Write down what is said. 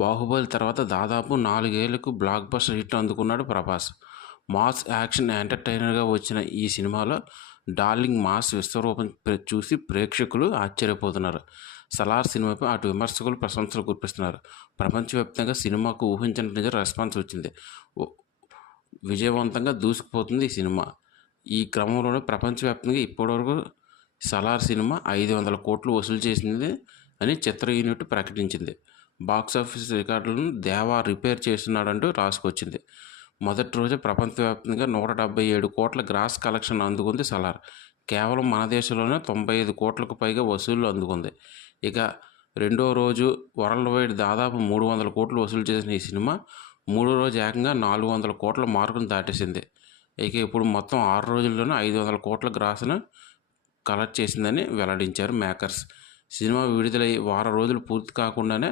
బాహుబలి తర్వాత దాదాపు 4 ఏళ్లకు బ్లాక్ బస్టర్ హిట్ అందుకున్నాడు ప్రభాస్. మాస్ యాక్షన్ ఎంటర్టైనర్గా వచ్చిన ఈ సినిమాలో డార్లింగ్ మాస్ విశ్వరూపం చూసి ప్రేక్షకులు ఆశ్చర్యపోతున్నారు. సలార్ సినిమాపై అటు విమర్శకులు ప్రశంసలు కురిపిస్తున్నారు. ప్రపంచవ్యాప్తంగా సినిమాకు ఊహించని రెస్పాన్స్ వచ్చింది. విజయవంతంగా దూసుకుపోతుంది ఈ సినిమా. ఈ క్రమంలోనే ప్రపంచవ్యాప్తంగా ఇప్పటివరకు సలార్ సినిమా 500 కోట్లు వసూలు చేసింది అని చిత్ర యూనిట్ ప్రకటించింది. బాక్సాఫీస్ రికార్డులను దేవా రిపేర్ చేస్తున్నాడంటూ రాసుకొచ్చింది. మొదటి రోజు ప్రపంచవ్యాప్తంగా 177 కోట్ల గ్రాస్ కలెక్షన్ అందుకుంది సలార్. కేవలం మన దేశంలోనే 95 కోట్లకు పైగా వసూళ్లు అందుకుంది. ఇక రెండో రోజు వరల్డ్ వైడ్ దాదాపు 300 కోట్లు వసూలు చేసిన ఈ సినిమా మూడో రోజు ఏకంగా 400 కోట్ల మార్కును దాటేసింది. ఇక ఇప్పుడు మొత్తం 6 రోజుల్లోనే 500 కోట్ల గ్రాస్ను కలెక్ట్ చేసిందని వెల్లడించారు మేకర్స్. సినిమా విడుదలై వారం రోజులు పూర్తి కాకుండానే